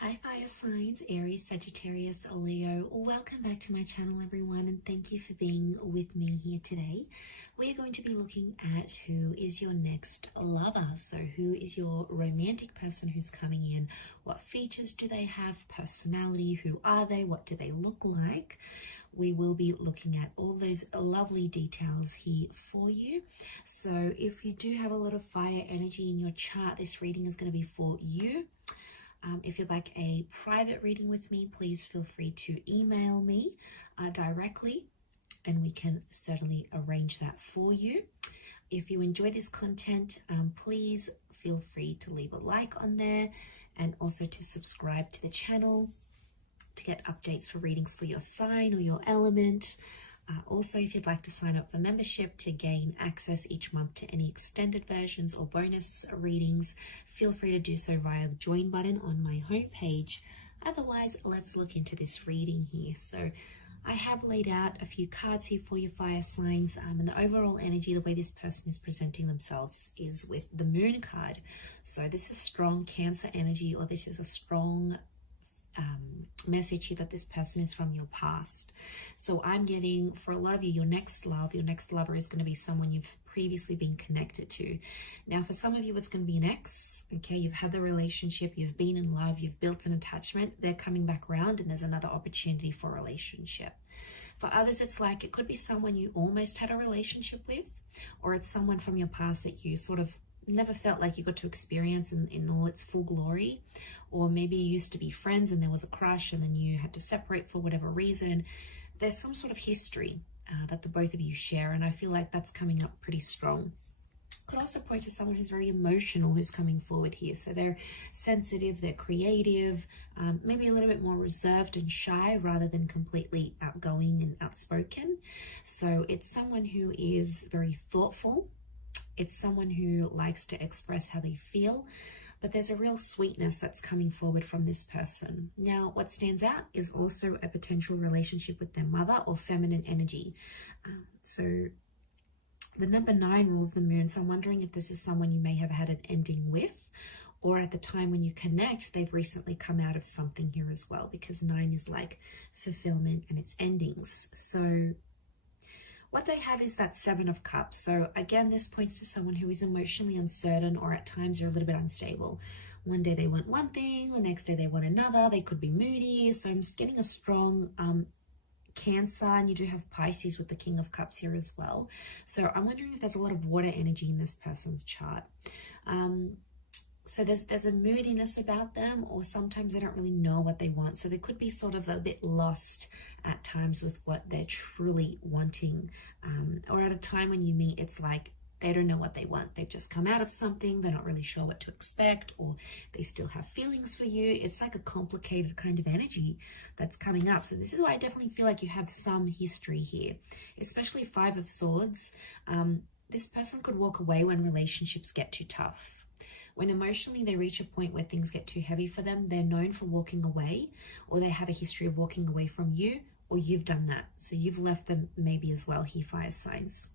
Hi fire signs, Aries, Sagittarius, Leo. Welcome back to my channel everyone, and thank you for being with me here today. We are going to be looking at who is your next lover. So who is your romantic person who's coming in? What features do they have? Personality, who are they? What do they look like? We will be looking at all those lovely details here for you. So if you do have a lot of fire energy in your chart, this reading is going to be for you. If you'd like a private reading with me, please feel free to email me directly, and we can certainly arrange that for you. If you enjoy this content, please feel free to leave a like on there and also to subscribe to the channel to get updates for readings for your sign or your element. Also, if you'd like to sign up for membership to gain access each month to any extended versions or bonus readings, feel free to do so via the join button on my homepage. Otherwise, let's look into this reading here. So I have laid out a few cards here for your fire signs, and the overall energy, the way this person is presenting themselves is with the moon card. So this is strong Cancer energy, or this is a strong message here that this person is from your past. So I'm getting, for a lot of you, your next lover is going to be someone you've previously been connected to. Now for some of you, it's going to be an ex. Okay, you've had the relationship, you've been in love, you've built an attachment, they're coming back around and there's another opportunity for a relationship. For others, it's like it could be someone you almost had a relationship with, or it's someone from your past that you sort of never felt like you got to experience in all its full glory. Or maybe you used to be friends and there was a crush and then you had to separate for whatever reason. There's some sort of history that the both of you share, and I feel like that's coming up pretty strong. Could also point to someone who's very emotional who's coming forward here. So they're sensitive, they're creative, maybe a little bit more reserved and shy rather than completely outgoing and outspoken. So it's someone who is very thoughtful. It's someone who likes to express how they feel, but there's a real sweetness that's coming forward from this person. Now, what stands out is also a potential relationship with their mother or feminine energy. So the number 9 rules the moon. So I'm wondering if this is someone you may have had an ending with, or at the time when you connect, they've recently come out of something here as well, because 9 is like fulfillment and it's endings. So what they have is that 7 of Cups. So again, this points to someone who is emotionally uncertain, or at times they're a little bit unstable. One day they want one thing, the next day they want another. They could be moody. So I'm just getting a strong Cancer, and you do have Pisces with the King of Cups here as well. So I'm wondering if there's a lot of water energy in this person's chart. So there's a moodiness about them, or sometimes they don't really know what they want. So they could be sort of a bit lost at times with what they're truly wanting. Or at a time when you meet, it's like they don't know what they want. They've just come out of something. They're not really sure what to expect, or they still have feelings for you. It's like a complicated kind of energy that's coming up. So this is why I definitely feel like you have some history here, especially 5 of Swords. This person could walk away when relationships get too tough. When emotionally they reach a point where things get too heavy for them, they're known for walking away, or they have a history of walking away from you, or you've done that. So you've left them maybe as well here, fire signs.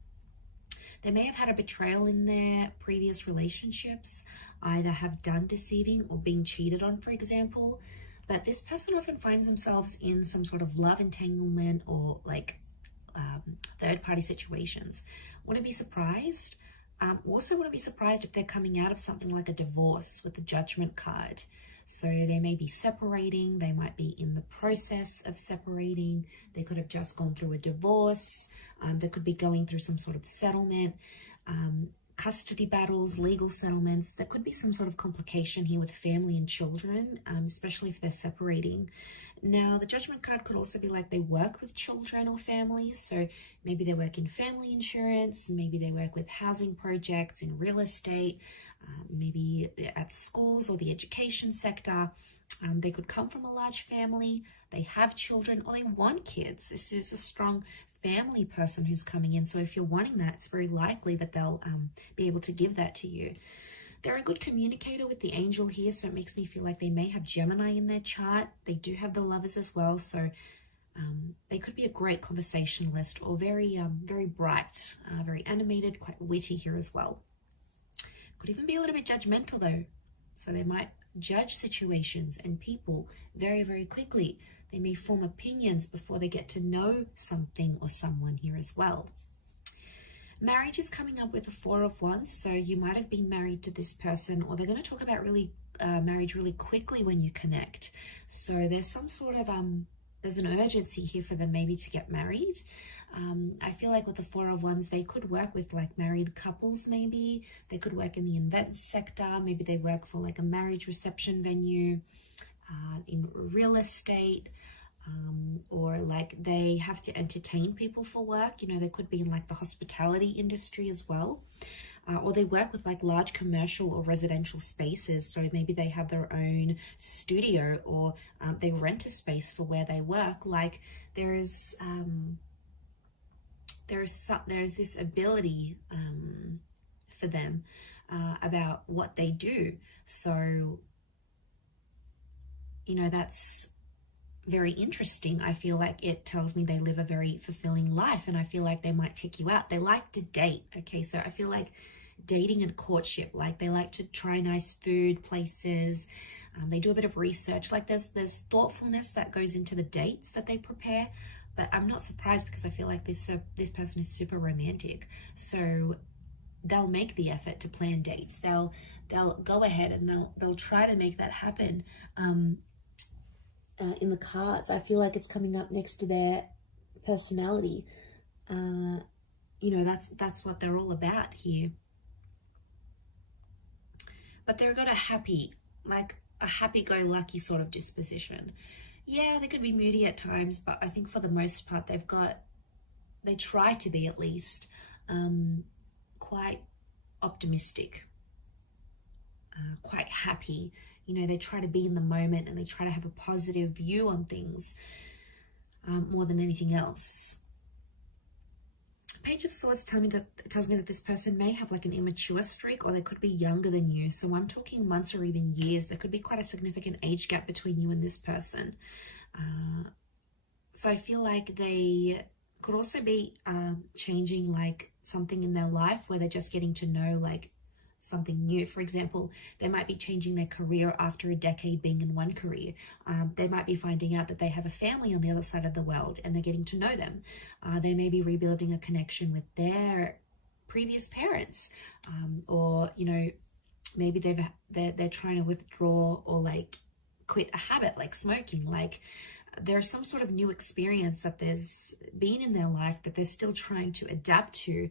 They may have had a betrayal in their previous relationships, either have done deceiving or being cheated on, for example. But this person often finds themselves in some sort of love entanglement or like third-party situations. Wouldn't be surprised. Also wouldn't be surprised if they're coming out of something like a divorce with the Judgment card. So they may be separating, they might be in the process of separating, they could have just gone through a divorce, they could be going through some sort of settlement, custody battles, legal settlements. There could be some sort of complication here with family and children, especially if they're separating. Now, the Judgment card could also be like they work with children or families. So maybe they work in family insurance, maybe they work with housing projects, in real estate, maybe at schools or the education sector. They could come from a large family, they have children, or they want kids. This is a strong family person who's coming in. So if you're wanting that, it's very likely that they'll be able to give that to you. They're a good communicator with the angel here, so it makes me feel like they may have Gemini in their chart. They do have the Lovers as well, so they could be a great conversationalist, or very bright, very animated, quite witty here as well. Could even be a little bit judgmental though. So they might judge situations and people very, very quickly. They may form opinions before they get to know something or someone here as well. Marriage is coming up with the Four of Wands, so you might have been married to this person, or they're going to talk about marriage really quickly when you connect. So there's some sort of there's an urgency here for them maybe to get married. I feel like with the Four of Wands, they could work with like married couples. Maybe they could work in the events sector. Maybe they work for like a marriage reception venue, in real estate. Or like they have to entertain people for work. You know, they could be in like the hospitality industry as well. Or they work with like large commercial or residential spaces. So maybe they have their own studio, or they rent a space for where they work. Like there's this ability for them about what they do. So, you know, that's very interesting. I feel like it tells me they live a very fulfilling life, and I feel like they might take you out. They like to date. Okay, so I feel like dating and courtship, like they like to try nice food places. They do a bit of research. Like there's thoughtfulness that goes into the dates that they prepare. But I'm not surprised, because I feel like this person is super romantic. So they'll make the effort to plan dates. They'll go ahead and they'll try to make that happen. In the cards, I feel like it's coming up next to their personality. You know, that's what they're all about here. But they've got a happy-go-lucky sort of disposition. Yeah, they could be moody at times, but I think for the most part they try to be, at least, quite optimistic, quite happy. You know, they try to be in the moment, and they try to have a positive view on things more than anything else. Page of Swords tells me that this person may have like an immature streak, or they could be younger than you. So I'm talking months or even years. There could be quite a significant age gap between you and this person. So I feel like they could also be changing like something in their life, where they're just getting to know like something new. For example, they might be changing their career after a decade being in one career. They might be finding out that they have a family on the other side of the world, and they're getting to know them. They may be rebuilding a connection with their previous parents, or, you know, maybe they're trying to withdraw or like quit a habit like smoking. Like there's some sort of new experience that there's been in their life that they're still trying to adapt to,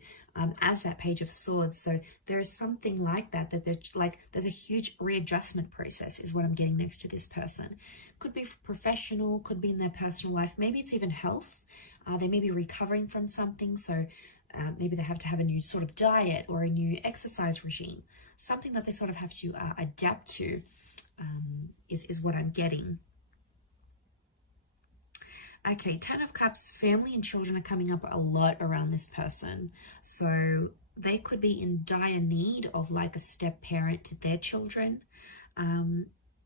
as that Page of Swords. So there is something like that they're like, there's a huge readjustment process is what I'm getting next to this person. Could be professional, could be in their personal life. Maybe it's even health. They may be recovering from something. So maybe they have to have a new sort of diet or a new exercise regime, something that they sort of have to adapt to, is what I'm getting. Okay, Ten of Cups, family and children are coming up a lot around this person. So they could be in dire need of like a step parent to their children.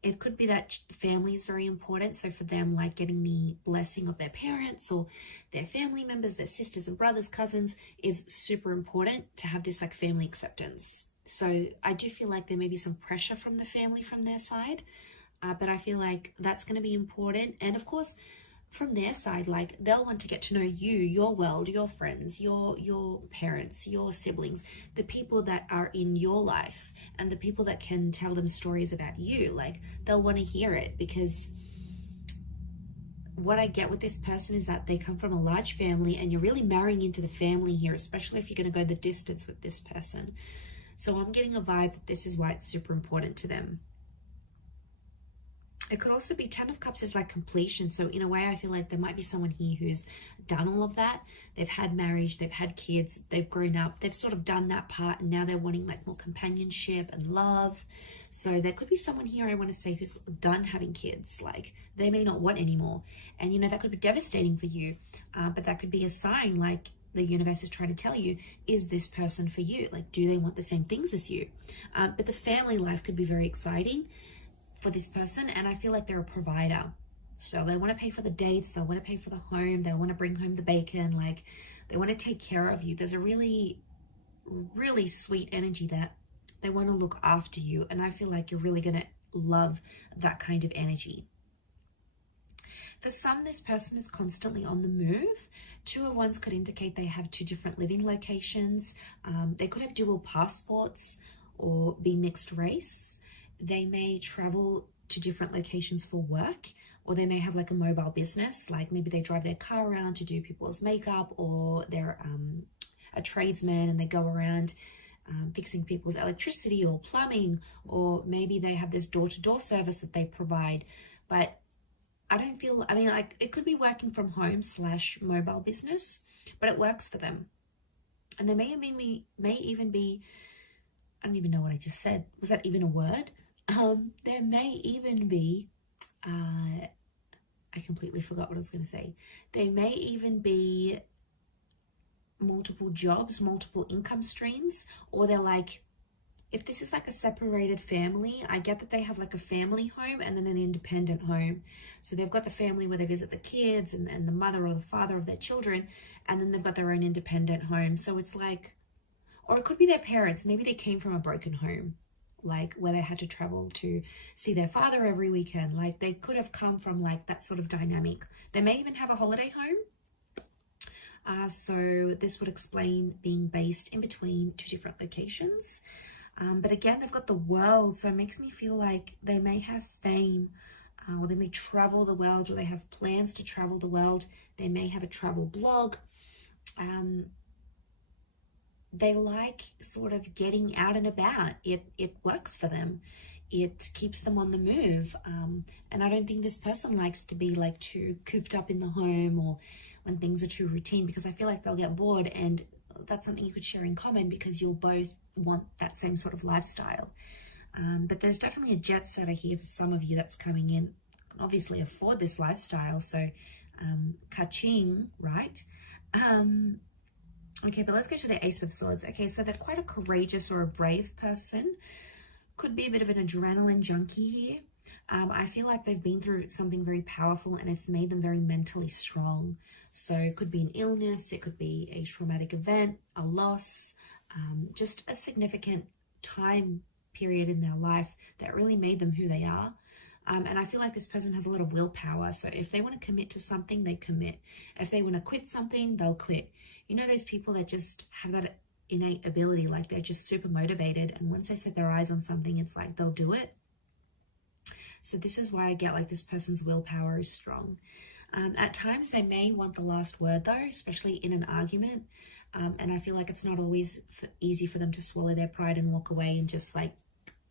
It could be that family is very important. So for them, like getting the blessing of their parents or their family members, their sisters and brothers, cousins, is super important to have this like family acceptance. So I do feel like there may be some pressure from the family from their side, but I feel like that's going to be important. And of course, from their side, like they'll want to get to know you, your world, your friends, your parents, your siblings, the people that are in your life, and the people that can tell them stories about you. Like they'll want to hear it, because what I get with this person is that they come from a large family, and you're really marrying into the family here, especially if you're going to go the distance with this person. So I'm getting a vibe that this is why it's super important to them. It could also be Ten of Cups is like completion. So in a way, I feel like there might be someone here who's done all of that. They've had marriage, they've had kids, they've grown up, they've sort of done that part, and now they're wanting like more companionship and love. So there could be someone here, I want to say, who's done having kids. Like they may not want anymore. And you know, that could be devastating for you. But that could be a sign, like the universe is trying to tell you, is this person for you? Like, do they want the same things as you? But the family life could be very exciting for this person, and I feel like they're a provider. So they want to pay for the dates, they want to pay for the home, they want to bring home the bacon, like they want to take care of you. There's a really, really sweet energy that they want to look after you, and I feel like you're really going to love that kind of energy. For some, this person is constantly on the move. 2 of Wands could indicate they have 2 different living locations. They could have dual passports or be mixed race. They may travel to different locations for work, or they may have like a mobile business, like maybe they drive their car around to do people's makeup, or they're a tradesman and they go around fixing people's electricity or plumbing, or maybe they have this door-to-door service that they provide. But I don't feel, I mean, like it could be working from home / mobile business, but it works for them. And there may even be, I don't even know what I just said. Was that even a word? There may even be, I completely forgot what I was going to say. There may even be multiple jobs, multiple income streams, or they're like, if this is like a separated family, I get that they have like a family home and then an independent home. So they've got the family where they visit the kids and the mother or the father of their children, and then they've got their own independent home. So it's like, or it could be their parents. Maybe they came from a broken home, like where they had to travel to see their father every weekend. Like they could have come from like that sort of dynamic. They may even have a holiday home. So this would explain being based in between 2 different locations. But again, they've got the world, so it makes me feel like they may have fame, or they may travel the world, or they have plans to travel the world. They may have a travel blog. They like sort of getting out and about. It works for them. It keeps them on the move. And I don't think this person likes to be like too cooped up in the home, or when things are too routine, because I feel like they'll get bored, and that's something you could share in common because you'll both want that same sort of lifestyle. But there's definitely a jet setter here for some of you that's coming in, can obviously afford this lifestyle. So ka-ching, right? Okay, but let's go to the Ace of Swords. Okay, so they're quite a courageous or a brave person. Could be a bit of an adrenaline junkie here. I feel like they've been through something very powerful and it's made them very mentally strong. So it could be an illness, it could be a traumatic event, a loss, just a significant time period in their life that really made them who they are. And I feel like this person has a lot of willpower. So if they want to commit to something, they commit. If they want to quit something, they'll quit. You know, those people that just have that innate ability, like they're just super motivated. And once they set their eyes on something, it's like they'll do it. So this is why I get like this person's willpower is strong. At times they may want the last word though, especially in an argument. And I feel like it's not always easy for them to swallow their pride and walk away and just like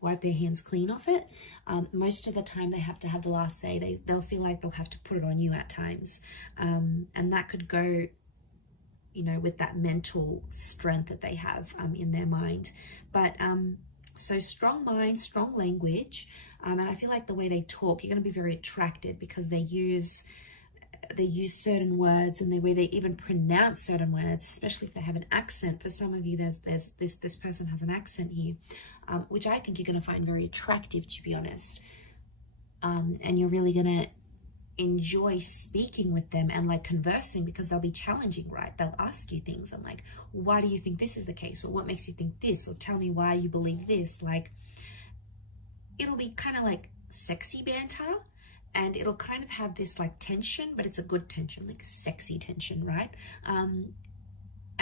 wipe their hands clean off it. Most of the time they have to have the last say. They'll feel like they'll have to put it on you at times. And that could go, you know, with that mental strength that they have in their mind. But so strong mind, strong language. And I feel like the way they talk, you're going to be very attracted because they use certain words, and the way they even pronounce certain words, especially if they have an accent. For some of you, this person has an accent here, which I think you're going to find very attractive, to be honest. And you're really going to enjoy speaking with them and like conversing, because they'll be challenging, right? They'll ask you things and like, why do you think this is the case? Or what makes you think this? Or tell me why you believe this. Like, it'll be kind of like sexy banter. And it'll kind of have this like tension, but it's a good tension, like a sexy tension, right? And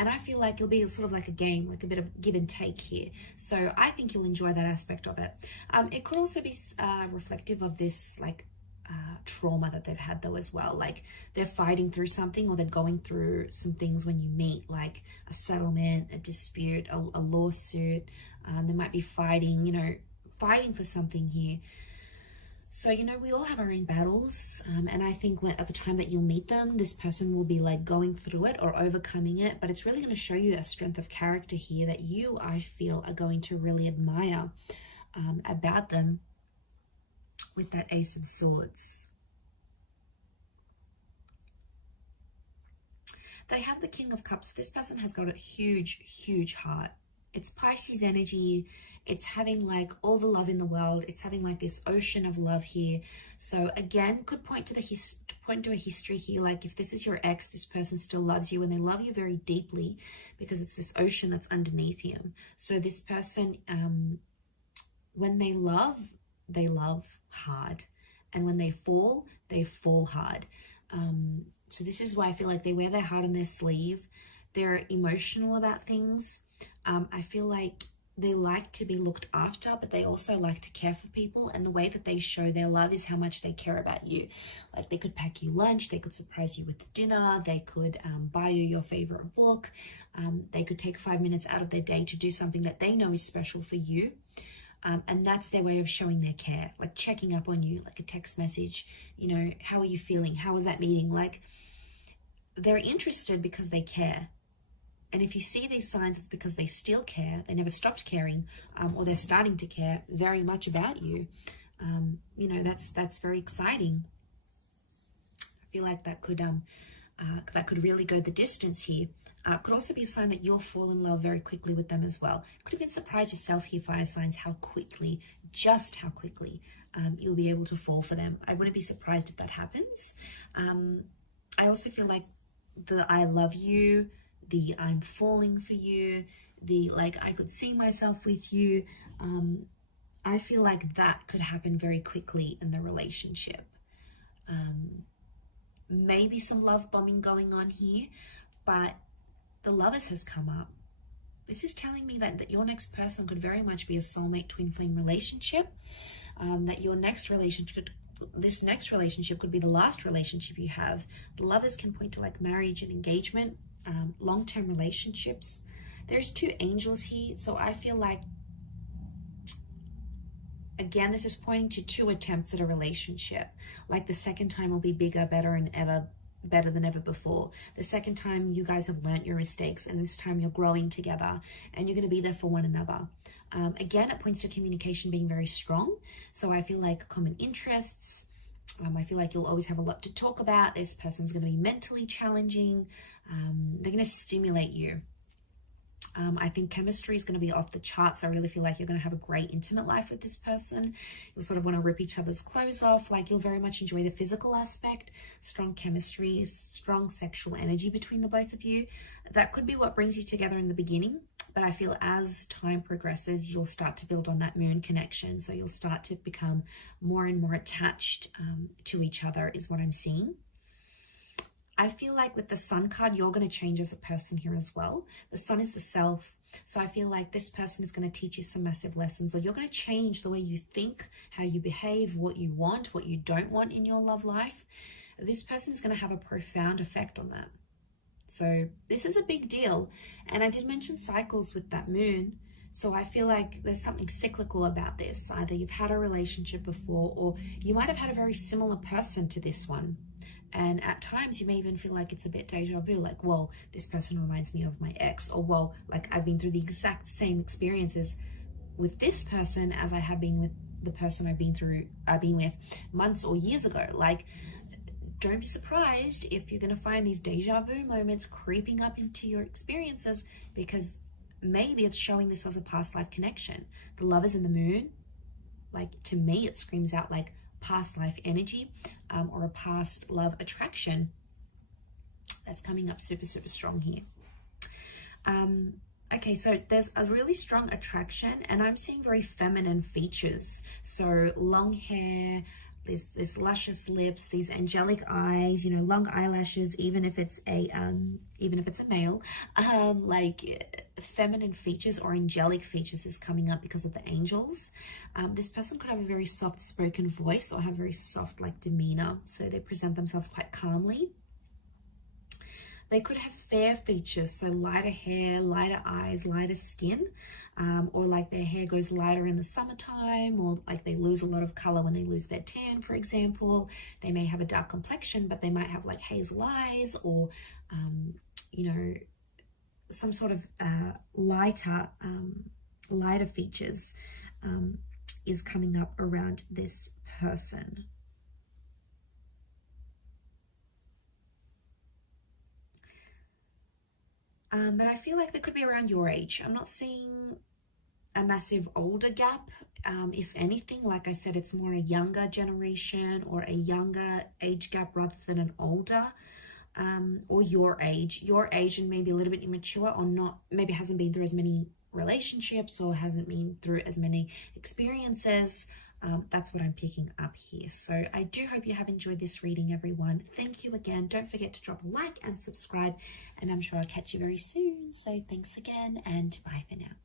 I feel like it'll be sort of like a game, like a bit of give and take here. So I think you'll enjoy that aspect of it. It could also be reflective of this like trauma that they've had though as well. Like they're fighting through something, or they're going through some things when you meet, like a settlement, a dispute, a lawsuit. They might be fighting, you know, fighting for something here. So, you know, we all have our own battles, and I think at the time that you'll meet them, this person will be like going through it or overcoming it, but it's really going to show you a strength of character here that you, I feel, are going to really admire about them with that Ace of Swords. They have the King of Cups. This person has got a huge, huge heart. It's Pisces energy. It's having like all the love in the world. It's having like this ocean of love here. So again, could point to a history here. Like if this is your ex, this person still loves you, and they love you very deeply because it's this ocean that's underneath him. So this person, when they love, they love hard. And when they fall hard. So this is why I feel like they wear their heart on their sleeve. They're emotional about things. I feel like they like to be looked after, but they also like to care for people. And the way that they show their love is how much they care about you. Like they could pack you lunch, they could surprise you with dinner, they could buy you your favorite book. They could take 5 minutes out of their day to do something that they know is special for you. And that's their way of showing their care, like checking up on you, like a text message, you know, how are you feeling? How was that meeting? Like they're interested because they care. And if you see these signs, it's because they still care. They never stopped caring, or they're starting to care very much about you. You know, that's very exciting. I feel like that could really go the distance here. Could also be a sign that you'll fall in love very quickly with them as well. Could even surprise yourself here, fire signs, just how quickly you'll be able to fall for them. I wouldn't be surprised if that happens. I also feel like the I love you, the I'm falling for you, the like I could see myself with you. I feel like that could happen very quickly in the relationship. Maybe some love bombing going on here, but the Lovers has come up. This is telling me that your next person could very much be a soulmate twin flame relationship, that your next relationship, this next relationship could be the last relationship you have. The Lovers can point to like marriage and engagement, long-term relationships. There's 2 angels here, so I feel like, again, this is pointing to 2 attempts at a relationship. Like the second time will be bigger, better than ever before. The second time you guys have learnt your mistakes, and this time you're growing together and you're going to be there for one another. Again, it points to communication being very strong. So I feel like common interests. I feel like you'll always have a lot to talk about. This person's going to be mentally challenging. They're going to stimulate you. I think chemistry is going to be off the charts. I really feel like you're going to have a great intimate life with this person. You'll sort of want to rip each other's clothes off. Like you'll very much enjoy the physical aspect, strong chemistry, strong sexual energy between the both of you. That could be what brings you together in the beginning. But I feel as time progresses, you'll start to build on that moon connection. So you'll start to become more and more attached to each other is what I'm seeing. I feel like with the Sun card, you're going to change as a person here as well. The Sun is the self. So I feel like this person is going to teach you some massive lessons, or you're going to change the way you think, how you behave, what you want, what you don't want in your love life. This person is going to have a profound effect on that. So this is a big deal. And I did mention cycles with that moon. So I feel like there's something cyclical about this. Either you've had a relationship before, or you might have had a very similar person to this one. And at times you may even feel like it's a bit deja vu, like, well, this person reminds me of my ex, or, well, like I've been through the exact same experiences with this person as I have been with the person I've been with months or years ago. Like, don't be surprised if you're going to find these deja vu moments creeping up into your experiences, because maybe it's showing this was a past life connection. The Lovers in the moon, like, to me, it screams out like past life energy, or a past love attraction that's coming up super, super strong here. Okay, so there's a really strong attraction, and I'm seeing very feminine features. So long hair, there's luscious lips, these angelic eyes, you know, long eyelashes, even if it's a male, like feminine features or angelic features is coming up because of the angels. This person could have a very soft spoken voice or have very soft like demeanor, so they present themselves quite calmly. They could have fair features, so lighter hair, lighter eyes, lighter skin, or like their hair goes lighter in the summertime, or like they lose a lot of color when they lose their tan, for example. They may have a dark complexion, but they might have like hazel eyes, or, you know, some sort of lighter features is coming up around this person. But I feel like they could be around your age. I'm not seeing a massive older gap. If anything, like I said, it's more a younger generation or a younger age gap rather than an older, or your age and maybe a little bit immature, or not, maybe hasn't been through as many relationships or hasn't been through as many experiences. That's what I'm picking up here. So I do hope you have enjoyed this reading, everyone. Thank you again. Don't forget to drop a like and subscribe, and I'm sure I'll catch you very soon. So thanks again, and bye for now.